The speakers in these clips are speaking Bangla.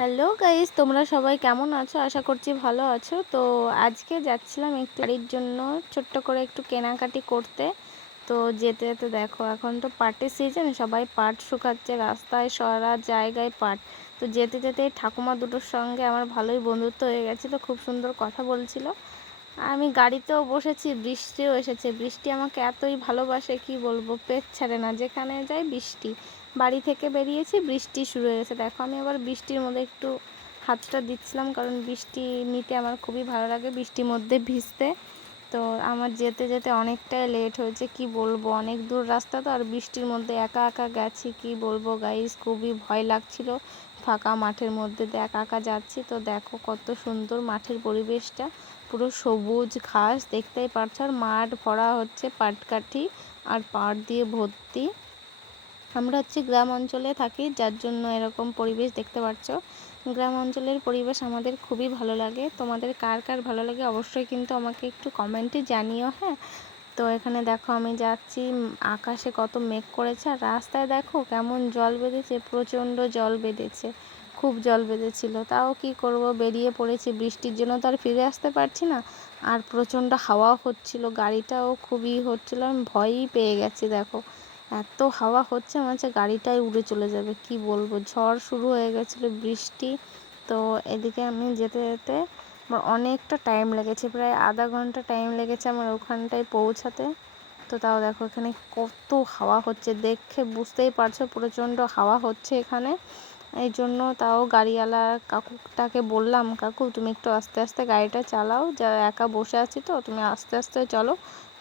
হ্যালো গাইস, তোমরা সবাই কেমন আছো? আশা করছি ভালো আছো। তো আজকে যাচ্ছিলাম একটু বাড়ির জন্য ছোট্ট করে একটু কেনাকাটি করতে। তো যেতে যেতে দেখো, এখন তো পাটের সিজন, সবাই পাট শুকাচ্ছে, রাস্তায় সারা জায়গায় পাট। তো যেতে যেতে ঠাকুমা দুটোর সঙ্গে আমার ভালোই বন্ধুত্ব হয়ে গেছিলো, খুব সুন্দর কথা বলছিল। আমি গাড়িতেও বসেছি, বৃষ্টিও এসেছে। বৃষ্টি আমাকে এতই ভালোবাসে, কি বলবো, পেট ছাড়ে না, যেখানে যাই বৃষ্টি। বাড়ি থেকে বেরিয়েছি, বৃষ্টি শুরু হয়ে গেছে। দেখো, আমি আবার বৃষ্টির মধ্যে একটু হাতটা দিচ্ছিলাম, কারণ বৃষ্টি নিতে আমার খুবই ভালো লাগে, বৃষ্টির মধ্যে ভিজতে। তো আমার যেতে যেতে অনেকটাই লেট হয়েছে, কি বলবো, অনেক দূর রাস্তা তো, আর বৃষ্টির মধ্যে একা একা গেছি, কি বলবো গাইস, খুবই ভয় লাগছিল। ফাঁকা মাঠের মধ্যে দিয়ে একা একা যাচ্ছি। তো দেখো কত সুন্দর মাঠের পরিবেশটা, পুরো সবুজ ঘাস দেখতেই পারছো, আর মাঠ ভরা হচ্ছে পাটকাঠি আর পাট দিয়ে ভর্তি। আমরা হচ্ছে গ্রাম অঞ্চলে থাকি, যার জন্য এরকম পরিবেশ দেখতে পাচ্ছ। গ্রাম অঞ্চলের পরিবেশ আমাদের খুবই ভালো লাগে। তোমাদের কার কার ভালো লাগে অবশ্যই কিন্তু আমাকে একটু কমেন্টে জানিও, হ্যাঁ। তো এখানে দেখো আমি যাচ্ছি, আকাশে কত মেঘ করেছে, আর রাস্তায় দেখো কেমন জল বেঁধেছে, প্রচণ্ড জল বেঁধেছে, খুব জল বেঁধেছিল। তাও কি করব, বেরিয়ে পড়েছি, বৃষ্টির জন্য তো আর ফিরে আসতে পারছি না। আর প্রচণ্ড হাওয়া হচ্ছিল, গাড়িটাও খুবই হচ্ছিল, আমি ভয়ই পেয়ে গেছি। দেখো এত হাওয়া হচ্ছে, মনে হচ্ছে গাড়িটাই উড়ে চলে যাবে, কি বলবো, ঝড় শুরু হয়ে গেছিলো, বৃষ্টি। তো এদিকে আমি যেতে যেতে আমার অনেকটা টাইম লেগেছে, প্রায় আধা ঘন্টা টাইম লেগেছে আমার ওখানটায় পৌঁছাতে। তো তাও দেখো এখানে কত হাওয়া হচ্ছে, দেখে বুঝতেই পারছো প্রচণ্ড হাওয়া হচ্ছে এখানে। এই জন্য তাও গাড়িওয়ালা কাকুটাকে বললাম, কাকু তুমি একটু আস্তে আস্তে গাড়িটা চালাও, যা একা বসে আছি তো, তুমি আস্তে আস্তে চলো,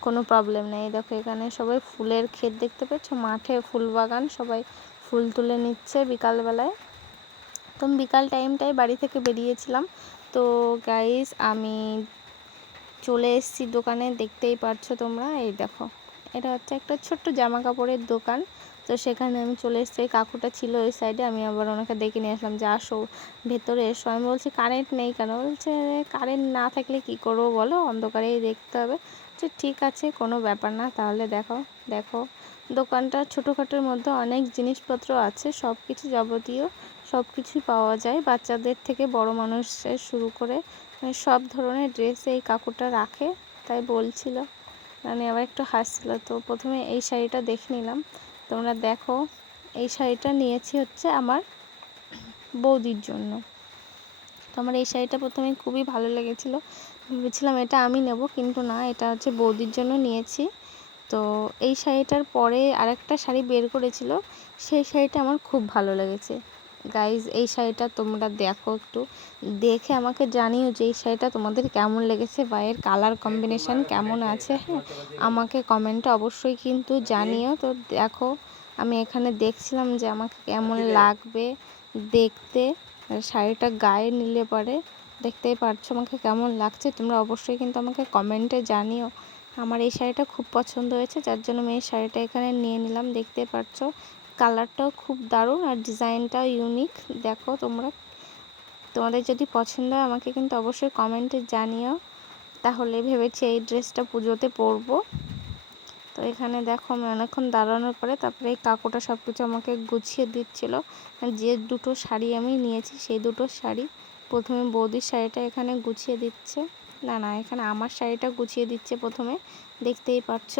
কোনো প্রবলেম নেই। দেখো এখানে সবাই ফুলের ক্ষেত দেখতে পাচ্ছ, মাঠে ফুল বাগান, সবাই ফুল তুলে নিচ্ছে বিকালবেলায়। তো বিকাল টাইমটায় বাড়ি থেকে বেরিয়েছিলাম। তো গাইস আমি চলে এসেছি দোকানে, দেখতেই পারছো তোমরা, এই দেখো এটা হচ্ছে একটা ছোট্ট জামা কাপড়ের দোকান। তো সেখানে আমি চলে এসেছি, ওই কাকুটা ছিল ওই সাইডে, আমি আবার ওনাকে ডেকে নিয়ে আসলাম যে আসো ভেতরে এসো। আমি বলছি কারেন্ট নেই কেন? বলছে কারেন্ট না থাকলে কি করবো বলো, অন্ধকারেই দেখতে হবে। যে ঠিক আছে, কোনো ব্যাপার না, তাহলে দেখো। দেখো দোকানটা ছোটোখাটোর মধ্যে অনেক জিনিসপত্র আছে, সব কিছু যাবতীয় সব কিছুই পাওয়া যায়, বাচ্চাদের থেকে বড় মানুষের শুরু করে সব ধরনের ড্রেস এই কাকুটা রাখে। তাই বলছিল, আমি আবার একটু হাসছিল। তো প্রথমে এই শাড়িটা দেখে নিলাম, তোমরা দেখো। এই শাড়িটা নিয়েছি হচ্ছে আমার বৌদির জন্য। তো আমার এই শাড়িটা প্রথমে খুবই ভালো লেগেছিলো, ভেবেছিলাম এটা আমি নেব, কিন্তু না, এটা হচ্ছে বৌদির জন্য নিয়েছি। তো এই শাড়িটার পরে আরেকটা শাড়ি বের করেছিল, সেই শাড়িটা আমার খুব ভালো লেগেছে। গাইজ এই শাড়িটা তোমরা দেখো, একটু দেখে আমাকে জানিও যে এই শাড়িটা তোমাদের কেমন লেগেছে বা এর কালার কম্বিনেশান কেমন আছে, হ্যাঁ, আমাকে কমেন্টে অবশ্যই কিন্তু জানিও। তো দেখো আমি এখানে দেখছিলাম যে আমাকে কেমন লাগবে দেখতে, শাড়িটা গায়ে নিলে পরে দেখতেই পারছো আমাকে কেমন লাগছে, তোমরা অবশ্যই কিন্তু আমাকে কমেন্টে জানিও। আমার এই শাড়িটা খুব পছন্দ হয়েছে, যার জন্য আমি এই শাড়িটা এখানে নিয়ে নিলাম। দেখতে পাচ্ছ কালারটাও খুব দারুণ, আর ডিজাইনটাও ইউনিক। দেখো তোমরা, তোমাদের যদি পছন্দ হয় আমাকে কিন্তু অবশ্যই কমেন্টে জানিও। তাহলে ভেবেছি এই ড্রেসটা পুজোতে পরবো। তো এখানে দেখো আমি অনেকক্ষণ দাঁড়ানোর পরে তারপরে এই কাকুটা সব কিছু আমাকে গুছিয়ে দিচ্ছিল। যে দুটো শাড়ি আমি নিয়েছি সেই দুটো শাড়ি, প্রথমে বৌদির শাড়িটা এখানে গুছিয়ে দিচ্ছে, না এখানে আমার শাড়িটা গুছিয়ে দিচ্ছে প্রথমে, দেখতেই পাচ্ছ,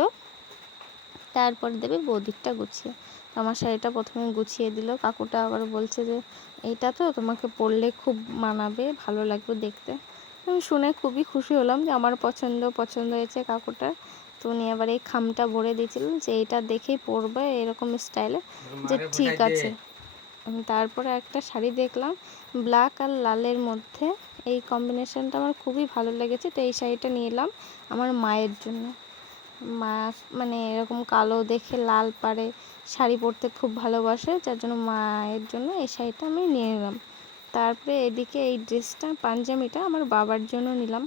তারপর দেবে বৌদিরটা গুছিয়ে। আমার শাড়িটা প্রথমে গুছিয়ে দিল, কাকুটা আবার বলছে যে এইটা তো তোমাকে পরলে খুব মানাবে, ভালো লাগবে দেখতে। আমি শুনে খুবই খুশি হলাম যে আমার পছন্দ হয়েছে কাকুটার। তো উনি আবার এই খামটা ভরে দিয়েছিলেন যে এইটা দেখেই পরবে এরকম স্টাইলে, যে ঠিক আছে। তারপরে একটা শাড়ি দেখলাম ব্ল্যাক আর লালের মধ্যে, এই কম্বিনেশনটা আমার খুবই ভালো লেগেছে। তো এই শাড়িটা নিলাম আমার মায়ের জন্য। মা মানে এরকম কালো দেখে লাল পাড়ে শাড়ি পরতে খুব ভালোবাসে, যার জন্য মায়ের জন্য এই শাড়িটা আমি নিয়ে নিলাম। তারপরে এদিকে এই ড্রেসটা, পাঞ্জামিটা আমার বাবার জন্য নিলাম।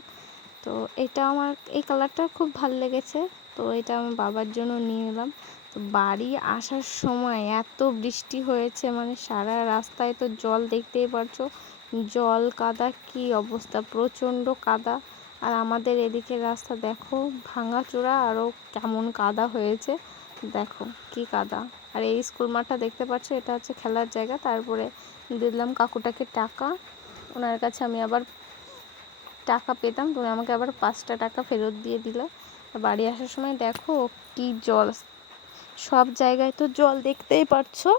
তো এটা আমার এই কালারটা খুব ভালো লেগেছে, তো এটা আমার বাবার জন্য নিয়ে নিলাম। তো বাড়ি আসার সময় এত বৃষ্টি হয়েছে, মানে সারা রাস্তায় তো জল, দেখতেই পারছো, জল কাদা, কি অবস্থা, প্রচণ্ড কাদা। আর আমাদের এদিকে রাস্তা দেখো ভাঙাচোরা, আরও কেমন কাদা হয়েছে, দেখো কি কাদা। আর এই স্কুল মাঠটা দেখতে পাচ্ছ, এটা হচ্ছে খেলার জায়গা। তারপরে দিয়ে দিলাম কাকুটাকে টাকা। ওনার কাছে আমি আবার টাকা পেতাম, তো উনি আমাকে আবার 5টা টাকা ফেরত দিয়ে দিল। বাড়ি আসার সময় দেখো কি জল, সব জায়গায় তো জল, দেখতেই পারছো।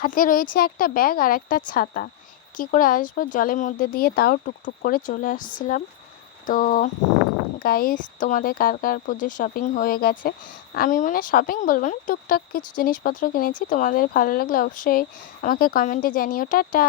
হাতে রয়েছে একটা ব্যাগ আর একটা ছাতা, কি করে আসবো জলের মধ্যে দিয়ে, তাও টুকটুক করে চলে আসছিলাম। তো গাইস, তোমাদের কার কার পুজোর শপিং হয়ে গেছে? আমি মানে শপিং বলবো না, টুকটাক কিছু জিনিসপত্র কিনেছি। তোমাদের ভালো লাগলে অবশ্যই আমাকে কমেন্টে জানিও। টাটা।